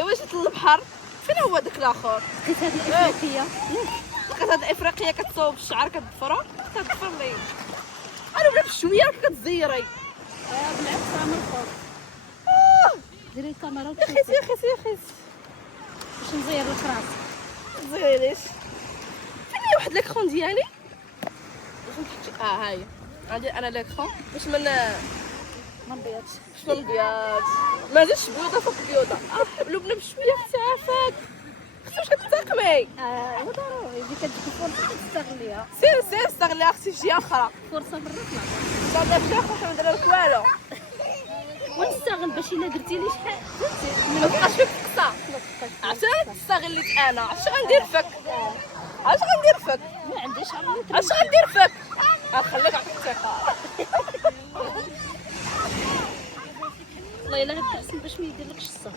ايوا جيت للبحر. فين هو داك الاخر؟ لقيت هاد الافريقيه لقيت هاد الافريقيه كتصوب الشعر كتضفرو كتضفر لي. انا بلا بشويه كتزيري. بالعكس راه مرفوض. ديري الكاميرا يا خيتي يا خيتي يا خيتي باش نزير لك راسك. تزيريش. فين هي واحد لاكخون ديالي باش نحط. هاهي عندي انا لاكخون باش ما نبيضش. باش ما نبيض. ما زادش بيوضه فوق بيوضه. لبنى بشويه اختي عافاك. اختي واش كتنتقمي؟ هو ضروري اللي كتجيك الفرصه تستغليها. سير استغلي اختي شي اخرى. فرصه برا طلع. صافي بلا خويا ما ندير لك والو. ونستغل باش الا درتي لي شحال ما بقاش فيك تقصى. عرفتي استغليت انا. عرفتي غندير فيك؟ عرفتي غندير فيك؟ ما عنديش عمري. عرفتي غندير فيك؟ غنخليك عطيك الثقه. والله الا هكا احسن باش ما يديرلكش الصهر.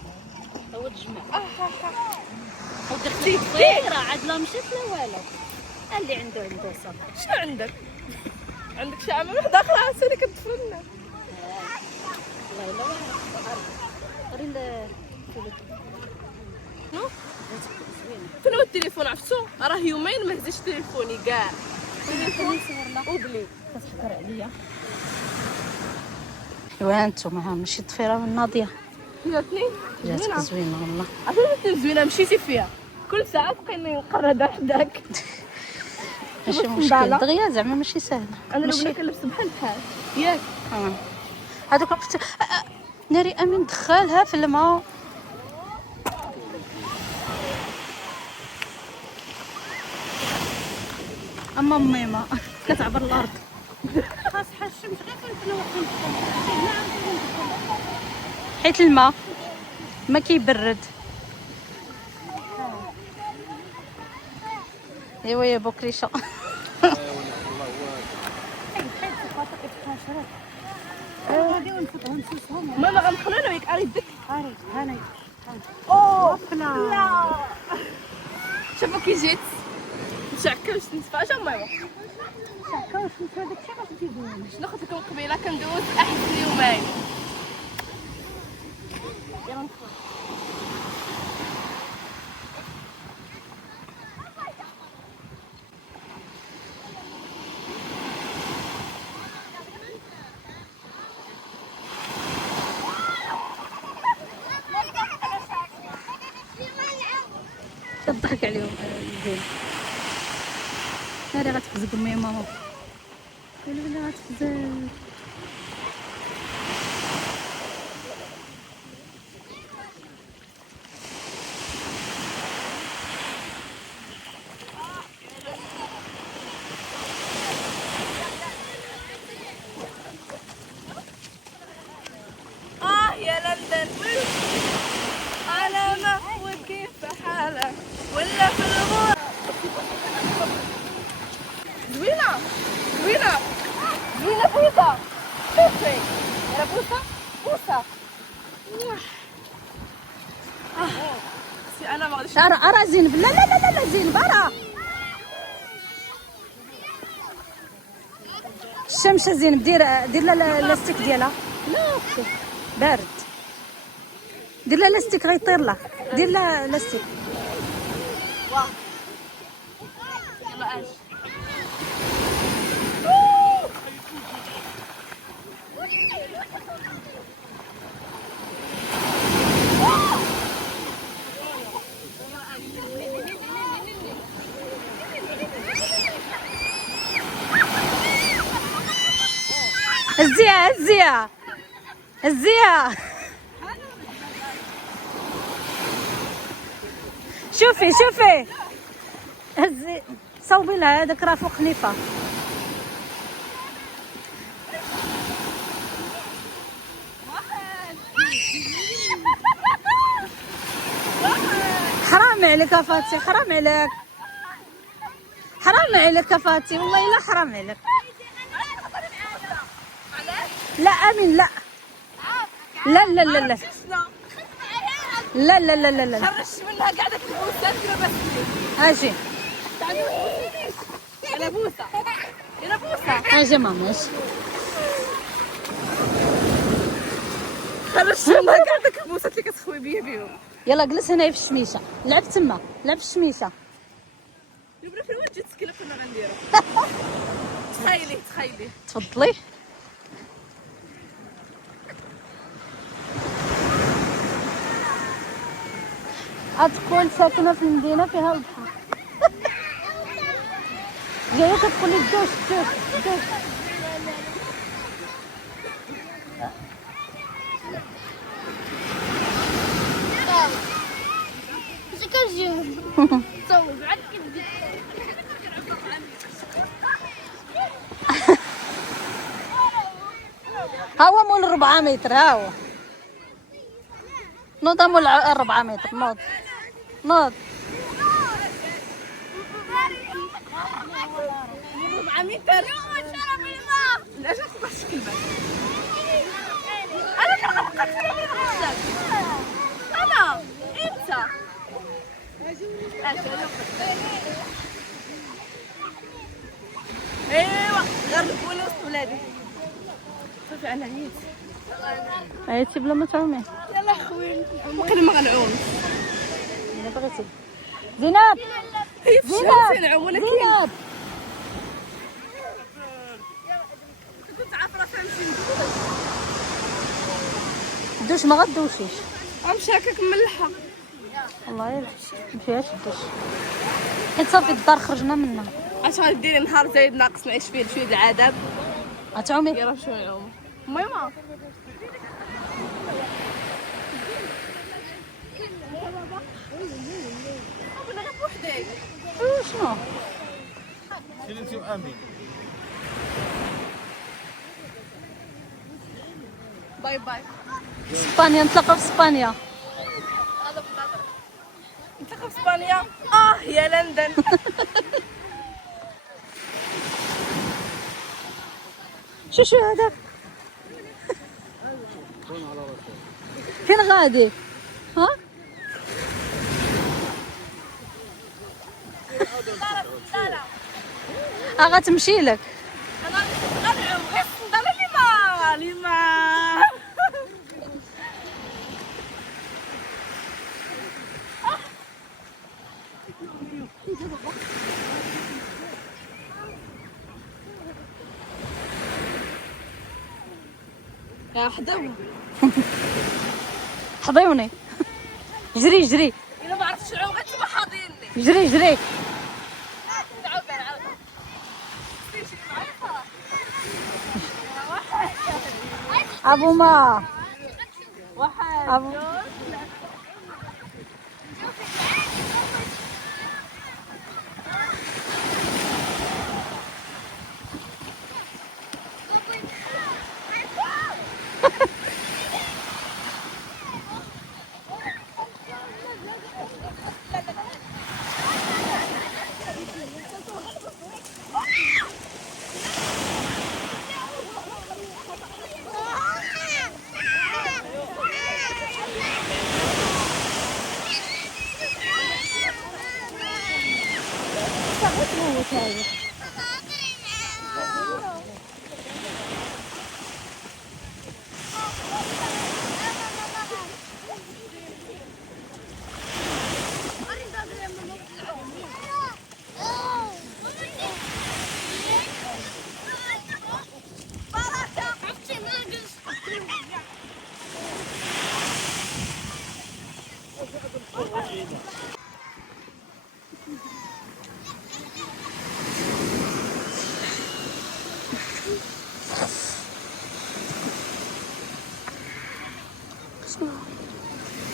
هو تجمع اختي صغيره عاد لا مشات لا والو. اللي عنده صبر. شنو عندك؟ عندك شي عامل وحده اخرى عرفتي اللي كتفرنا. والله الا واعره. غير شنو؟ فين هو التليفون؟ عرفتو راه يومين ما هزيتش تليفوني كاع. تليفوني صغير لا وبلي كتحكر عليا. ايوا هانتوما ها ماشي طفيره من ناضيه. جاتني جاتك زوينه والله. عرفتي زوينه مشيتي فيها كل ساعه بقينا نقرر حداك. ماشي مشكل دغيا زعما ماشي سهله. انا لو بلا كنلبس بحال ياك. هذوك ناري امين دخلها في الماء. اما ميمه كتعبر الارض. خاصها الشمس غير فين واقفين حيت الماء ما كيبرد. ايوا يا بوكريشه. ماما غنخلونا وياك اريدك. هاني اوه لا شوفوا كي جيت نتعكا باش نتفاجا ماما. شكاوش هذاك الشيء باش تيدوز. شنو قلت لكم قبيله كندوز احسن يومين. تضحك عليهم زين. ناري غتفزق ماما. ولا غتفزق. يا لندن على ما وكيف حالك ولا في الغور. زوينة زوينة زوينة بوسة. شوفي يا بوسة بوسة. انا ما غاديش ارى زينب. لا لا لا لا زينب ارى الشمشة زينب. دير لها لاستيك ديالها. لا بارد. دير لها لاستيك غيطير لها. دير لها لاستيك. يلا اجي. هزيها هزيها. شوفي هزي صوبي لها هذاك راه فوق خليفه. حرام عليك يا فاتي. حرام عليك يا فاتي. والله الا حرام عليك. لا امين لا لا لا لا لا لا لا لا لا لا. خرجت منها كاع داك البوسات لاباس بيه. اجي يا بوسة يا بوسة. اجي ماما. خرجت منها كاع داك البوسات اللي كتخوي بيهم. يلا جلس هنايا في الشميشه، لعب تما، لعب في الشميشه. يبرا في الوجه تسكن كنا غنديرو. تخيلي. تفضلي. تقول ساكنه في المدينه فيها البحر. جايه كتقولي دوش. ها هو مول 4 متر، ها هو نوض مول 4 متر. نوض 4 متر. لا جا تبقى شكل بعد. انا كنبقى في الغزال. انا انت ايوا غربوا لي وسط ولادي. صافي انا عيطتي بلا ما تعومي. يلا خويا ممكن ما غنعوم. انا بغيتي زينب. هي في الشمس نعوم ولكن كنت عارفه فهمتي دوش ما غدوشيش. غنمشي هكاك ملحه. والله ما فيهاش الدوش، حيت صافي الدار خرجنا منها. اش غديري نهار زايد ناقص نعيش فيه شويه العذاب. غتعومي. يلا شويه نعوم. المهم انا غير بوحدي. شنو سيرتي وامين. باي باي. اسبانيا، نتلاقاو في اسبانيا. نتلاقاو في اسبانيا. يا لندن. شو هذاك فين غادي؟ ها غتمشي لك. انا غنعوم غير الصندالة لما يا حدو حضيوني. جري الا ما عرفتش نعوم غير تبقى حاضيني. جري. نعاود ابو ما واحد ابو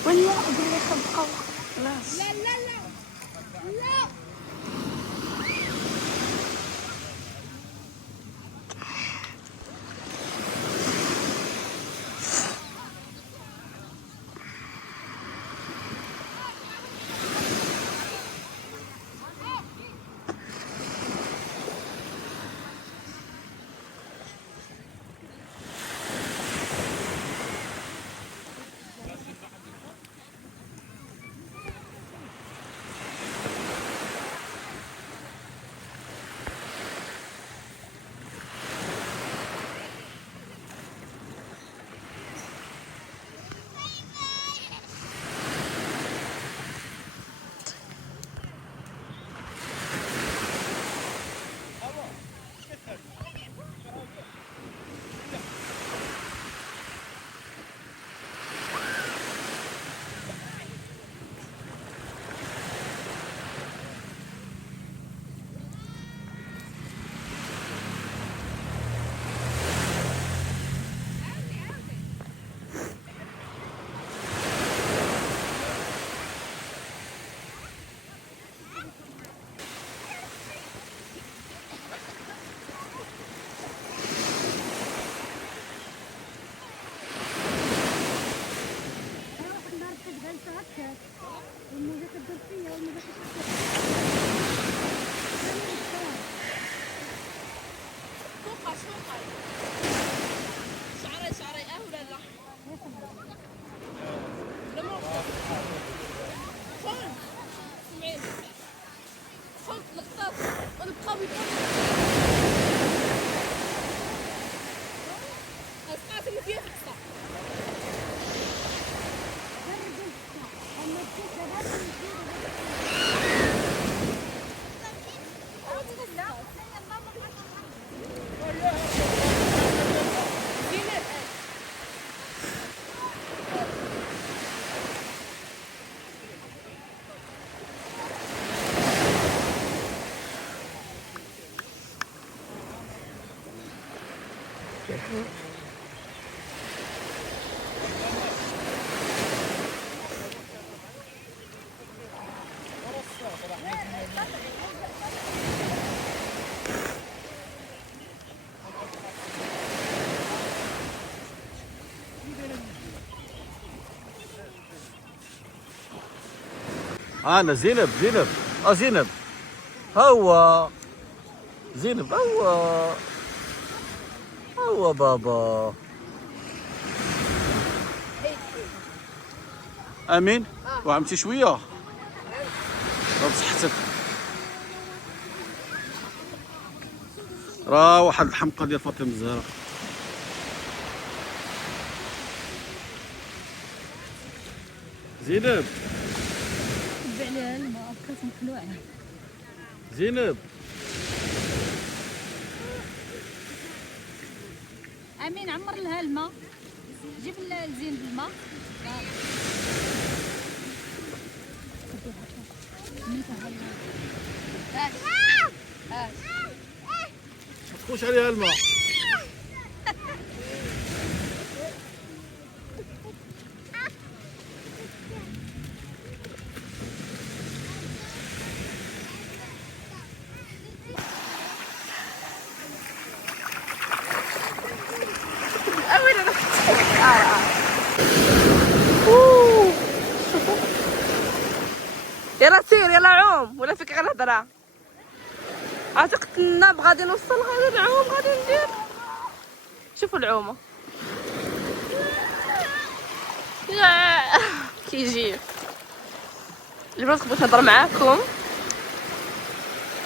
ولا ادري خبقوا خلاص. لا فوقها فوقها شعري ولا لا؟ لما فوق سمعين فوق لقطات ونبقى اسمعت اللي فيها فقصة أنا زينب زينب هو زينب هو بابا امين وعمتي شويه بصحتك راه واحد الحمقى ديال فاطمه الزهراء زينب عليها الماء كاس مخلوعه. زينب امين عمر لها الماء جيب الزين بالماء. تخش عليها الماء يلا سير يلا عوم ولا فيك غير هضره اعتقد الناب غادي نوصل غادي نعوم غادي ندير شوفوا العومه كيجي البنات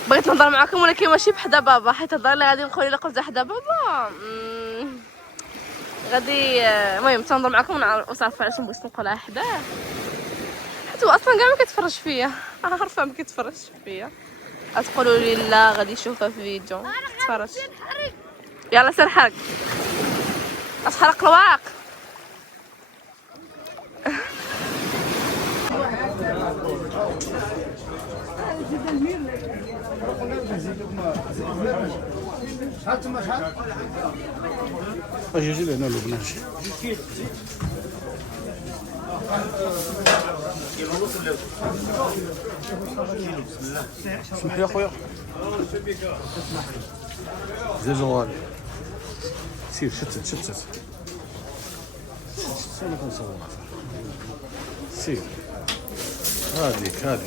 بغيت نهضر معاكم ولكن ماشي بحدا بابا حيت الهضره اللي غادي نقول الا قلت حدا بابا غادي المهم تنهضر معاكم ونعرفوا علاش بغيت نقولها حداه حيت هو اصلا كاع ما كيتفرج فيا عارفه ما كيتفرجش فيا تقولوا لي لا غادي يشوفها في فيديو تفرج يلا سير حرق اشحرق الورق اجي لهنا لبنان اسمح يا خويا زي جوالي سير شتت انا كنصور سير هذيك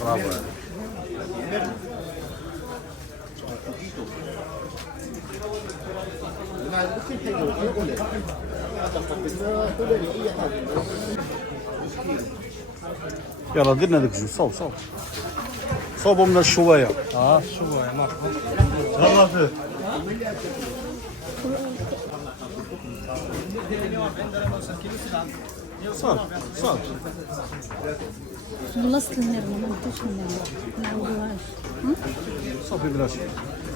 برافو عليك يلا درنا داك الجوج صوبوا من الشوايه الشوايه مرحبا يلا فيه صافي خلصت المرمى ما نبقاش نعاودوهاش صافي بلاتي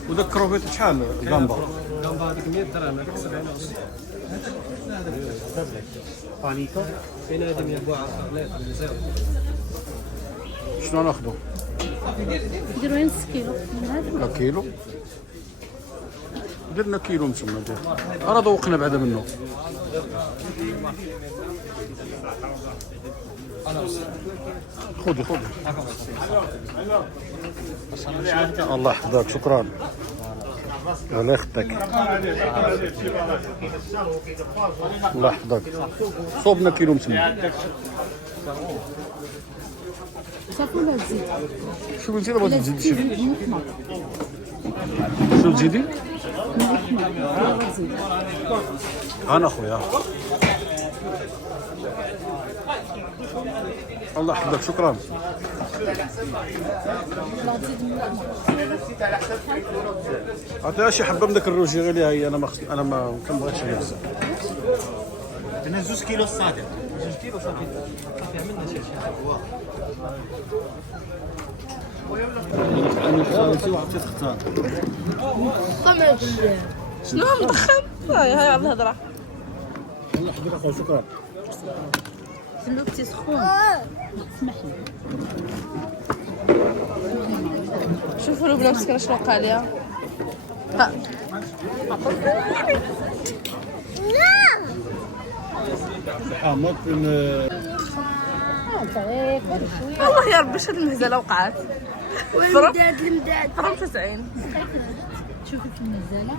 وداك كروفيت شحال غامبا هذيك 100 درهم هذيك 70 ونص بانيكا كاين هذه 100 بوعه شنو ناخذو نديرو نص كيلو من هذا كيلو درنا كيلو نتوما راه ذوقنا بعدا منه خذي الله يحفظك شكرا الله يخطيك. الله يحفظك. صوبنا كيلو مسمى. صافي ولا تزيد؟ شو انت بغيتي تزيدي شي؟ شو تزيدي؟ انا خويا. الله يحفظك شكرا. عطيها شي حبه من داك الروجي غير ليها هي. انا ما كنبغيش انا بزاف. انا 2 كيلو الصادق 2 كيلو صافي صافي عملنا شي حاجه انا خالتي وعطيت اختار شنو مضخم؟ هاي على الهضره. الله يحفظك اخويا شكرا. فلوكتي سخون. اسمح لي. شوفوا البنات مسكينه شنو قال ليها. ممكن والله يا ربي شاد المهزله وقعت. والمداد المداد فرم 90. شوفي في النزاله.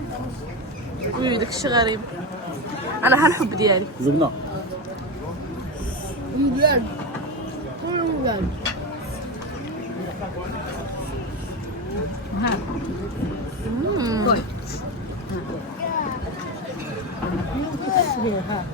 وي داك الشيء غريب. انا ها الحب ديالي. زبنه. المداد والمداد ها كل ها